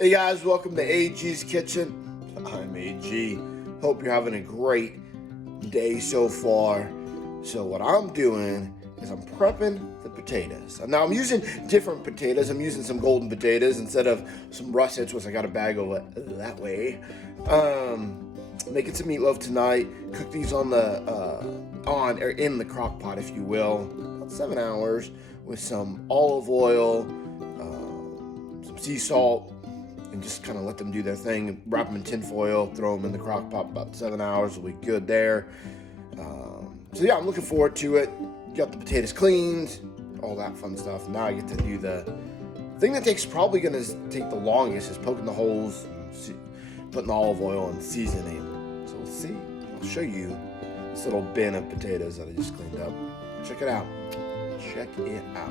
Hey guys, welcome to AG's Kitchen. I'm AG. Hope you're having a great day so far. So what I'm doing is I'm prepping the potatoes. Now I'm using different potatoes. I'm using some golden potatoes instead of some russets, which I got a bag of it that way. Making some meatloaf tonight. Cook these on the or in the crock pot, if you will, about 7 hours with some olive oil, some sea salt, and just kind of let them do their thing. Wrap them in tin foil, throw them in the crock pot about 7 hours. Will be good there. So yeah, I'm looking forward to it. Got the potatoes cleaned, all that fun stuff. Now I get to do the thing that probably going to take the longest is poking the holes, and putting the olive oil and seasoning. So we'll see. I'll show you this little bin of potatoes that I just cleaned up. Check it out. Check it out.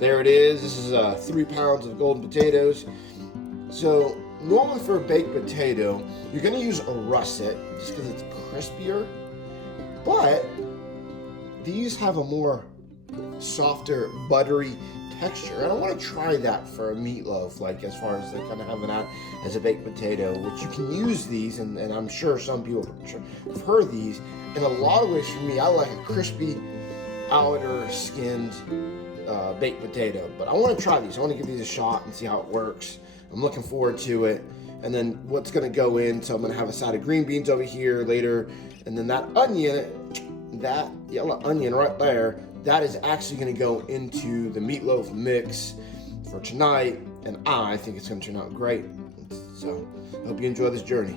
There it is. This is 3 pounds of golden potatoes. So normally for a baked potato, you're going to use a russet just because it's crispier. But these have a more softer, buttery texture. And I want to try that for a meatloaf, like as far as they kind of having that as a baked potato, which you can use these, and I'm sure some people have heard these. In a lot of ways for me, I like a crispy outer skinned baked potato, but I want to try these. I want to give these a shot and see how it works. I'm looking forward to it. And then what's going to go in, so I'm going to have a side of green beans over here later, and then that onion, that yellow onion right there, that is actually going to go into the meatloaf mix for tonight, and I think it's going to turn out great. So I hope you enjoy this journey.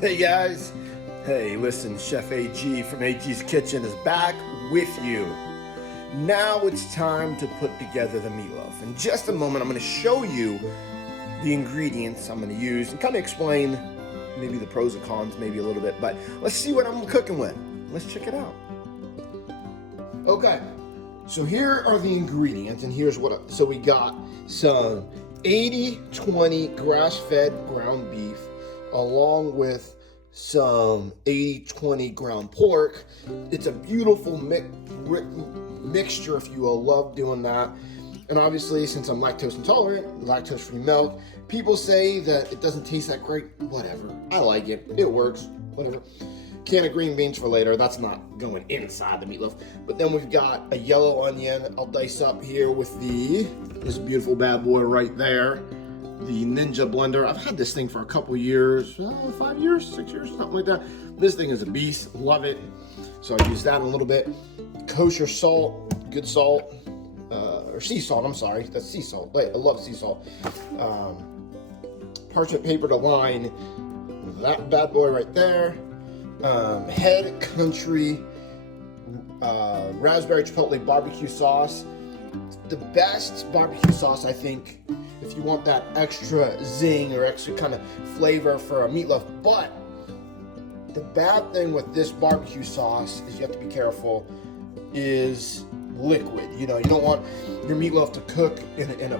Hey guys. Hey, listen, Chef AG from AG's Kitchen is back with you. Now it's time to put together the meatloaf. In just a moment, I'm going to show you the ingredients I'm going to use and kind of explain maybe the pros and cons, maybe a little bit, but let's see what I'm cooking with. Let's check it out. Okay, so here are the ingredients, and here's what, so we got some 80-20 grass-fed ground beef, along with some 80-20 ground pork. It's a beautiful mixture, if you will. Love doing that. And obviously, since I'm lactose intolerant, lactose-free milk, people say that it doesn't taste that great. Whatever. I like it. It works. Whatever. Can of green beans for later. That's not going inside the meatloaf. But then we've got a yellow onion I'll dice up here with this beautiful bad boy right there. The Ninja blender. I've had this thing for a couple years, 5 years, 6 years, something like that. This thing is a beast. Love it. So I use that a little bit. Kosher salt, good salt, or sea salt. I'm sorry, that's sea salt. Wait, I love sea salt. Parchment paper to line that bad boy right there. Head Country raspberry chipotle barbecue sauce. The best barbecue sauce, I think, if you want that extra zing or extra kind of flavor for a meatloaf. But the bad thing with this barbecue sauce is you have to be careful, is liquid. You know, you don't want your meatloaf to cook in a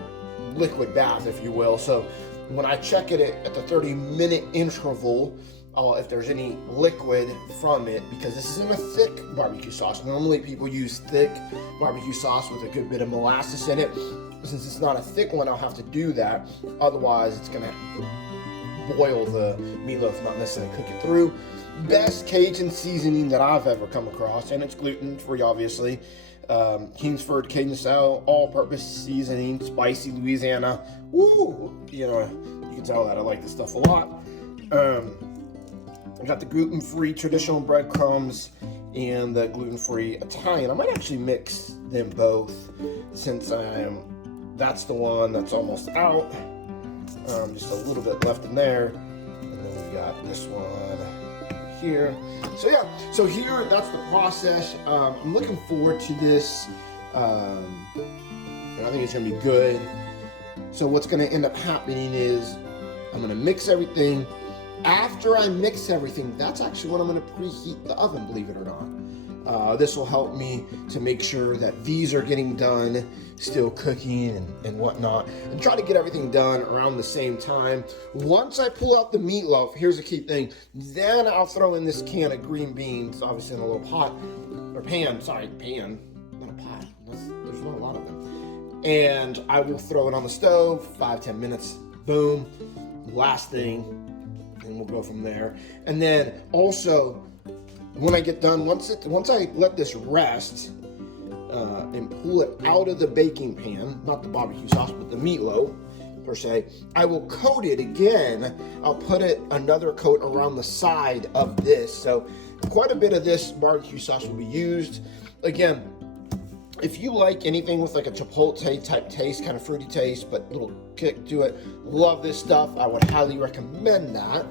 liquid bath, if you will. So when I check it at the 30-minute interval, if there's any liquid from it, because this isn't a thick barbecue sauce. Normally people use thick barbecue sauce with a good bit of molasses in it. Since it's not a thick one, I'll have to do that. Otherwise, it's gonna boil the meatloaf, not necessarily cook it through. Best Cajun seasoning that I've ever come across, and it's gluten-free, obviously. Kingsford Cajun style all-purpose seasoning, spicy Louisiana. Woo! You know, you can tell that I like this stuff a lot. I got the gluten-free traditional breadcrumbs and the gluten-free Italian. I might actually mix them both, since that's the one that's almost out. Just a little bit left in there, and then we got this one here. So yeah, so here, that's the process. I'm looking forward to this, and I think it's gonna be good. So what's gonna end up happening is I'm gonna mix everything. After I mix everything, that's actually when I'm gonna preheat the oven, believe it or not. This will help me to make sure that these are getting done, still cooking and whatnot, and try to get everything done around the same time. Once I pull out the meatloaf, here's the key thing, then I'll throw in this can of green beans, obviously in a little pot, or pan, sorry, pan, not a pot, there's not a lot of them. And I will throw it on the stove, 5-10 minutes, boom, last thing, and we'll go from there. And then also, when I get done, once I let this rest and pull it out of the baking pan, not the barbecue sauce, but the meatloaf per se, I will coat it again. I'll put it another coat around the side of this. So quite a bit of this barbecue sauce will be used. Again, if you like anything with like a chipotle type taste, kind of fruity taste, but little kick to it, love this stuff. I would highly recommend that.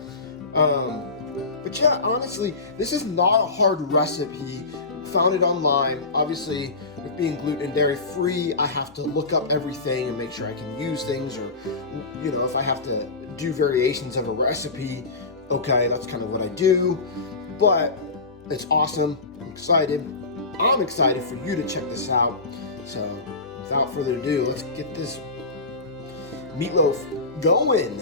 But yeah, honestly, this is not a hard recipe. Found it online. Obviously, with being gluten and dairy free, I have to look up everything and make sure I can use things, or, you know, if I have to do variations of a recipe, okay, that's kind of what I do. But it's awesome. I'm excited. I'm excited for you to check this out. So without further ado, let's get this meatloaf going.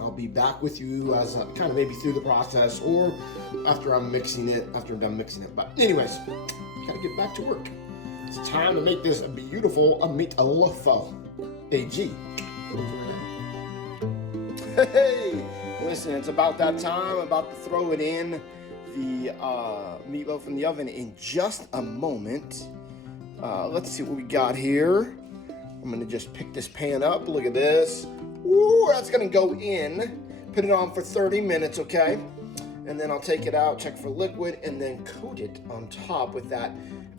I'll be back with you as kind of maybe through the process, or after I'm done mixing it. But anyways, gotta get back to work. It's time to make this beautiful meatloaf. AG. Hey, listen, it's about that time. I'm about to throw it in the meatloaf in the oven in just a moment. Let's see what we got here. I'm gonna just pick this pan up. Look at this. Ooh, that's gonna go in, put it on for 30 minutes, okay? And then I'll take it out, check for liquid, and then coat it on top with that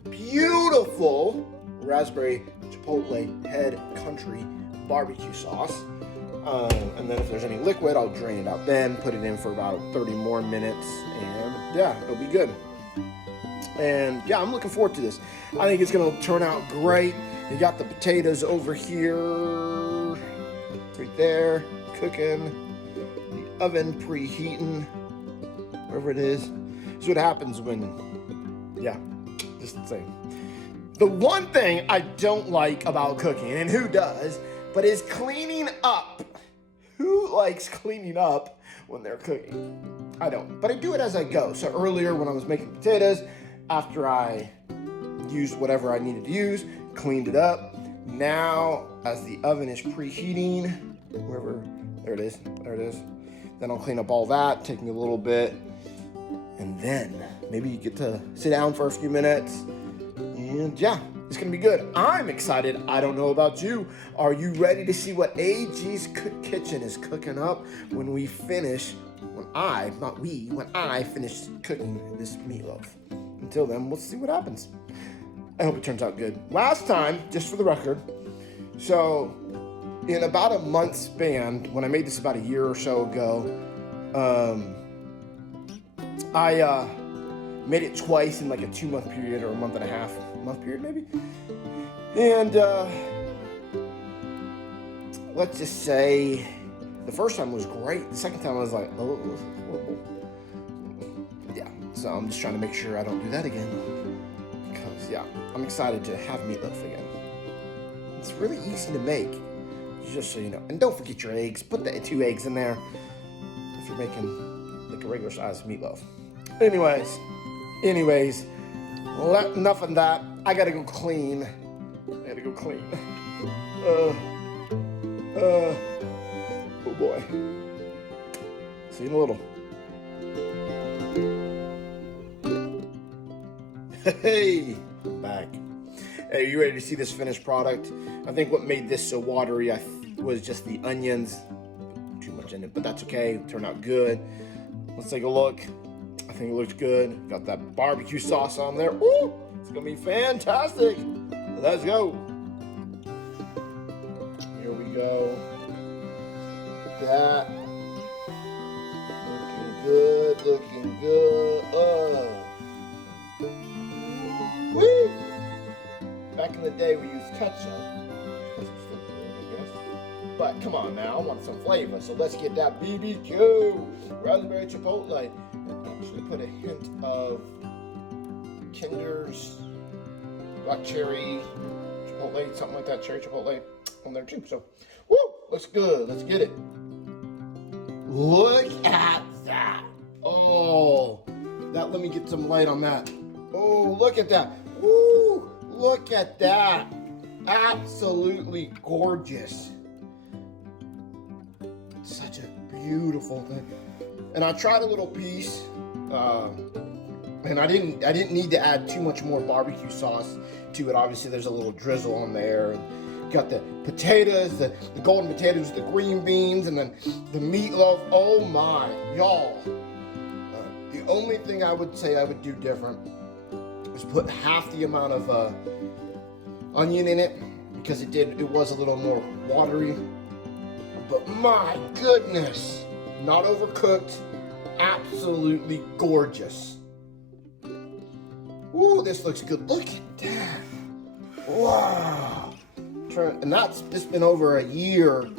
beautiful raspberry chipotle head country barbecue sauce. And then if there's any liquid, I'll drain it out then, put it in for about 30 more minutes, and yeah, it'll be good. And yeah, I'm looking forward to this. I think it's gonna turn out great. You got the potatoes over here, right there, cooking, the oven preheating, whatever it is. This is what happens when, yeah, just the same. The one thing I don't like about cooking, and who does, but is cleaning up. Who likes cleaning up when they're cooking? I don't, but I do it as I go. So earlier when I was making potatoes, after I used whatever I needed to use, cleaned it up. Now, as the oven is preheating, there it is, then I'll clean up all that, take me a little bit, and then maybe you get to sit down for a few minutes, and yeah, it's gonna be good. I'm excited. I don't know about you. Are you ready to see what AG's Kitchen is cooking up when I finish cooking this meatloaf? Until then, we'll see what happens. I hope it turns out good. Last time, just for the record, so in about a month span, when I made this about a year or so ago, I made it twice in like a 2-month period or a month and a half month period maybe. And let's just say the first time was great. The second time I was like, oh, it was horrible. Yeah, so I'm just trying to make sure I don't do that again. Because yeah, I'm excited to have meatloaf again. It's really easy to make, just so you know. And don't forget your eggs. Put the 2 eggs in there if you're making like a regular size meatloaf. Anyways, enough of that. I gotta go clean. Oh boy. See you in a little. Hey, I'm back. Hey, are you ready to see this finished product? I think what made this so watery was just the onions. Too much in it, but that's okay. It turned out good. Let's take a look. I think it looks good. Got that barbecue sauce on there. Ooh, it's gonna be fantastic. Let's go. Here we go. Look at that. Looking good. Woo! Back in the day, we used ketchup. But come on now, I want some flavor. So let's get that BBQ raspberry chipotle. And actually put a hint of tenders, black cherry, chipotle, something like that, cherry chipotle on there too. So, woo, looks good. Let's get it. Look at that. Oh, let me get some light on that. Oh, look at that. Woo, look at that. Absolutely gorgeous. Such a beautiful thing. And I tried a little piece, and I didn't need to add too much more barbecue sauce to it. Obviously, there's a little drizzle on there. And got the potatoes, the golden potatoes, the green beans, and then the meatloaf. Oh my, y'all. The only thing I would say I would do different is put half the amount of onion in it, because it was a little more watery. But my goodness, not overcooked, absolutely gorgeous. Ooh, this looks good. Look at that. Wow. And it's been over a year,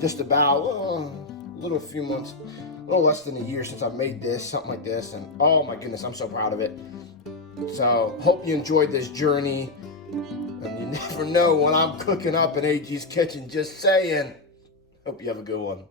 just about, a few months, a little less than a year since I've made this, something like this. And oh my goodness, I'm so proud of it. So hope you enjoyed this journey. And you never know what I'm cooking up in AG's kitchen, just saying. Hope you have a good one.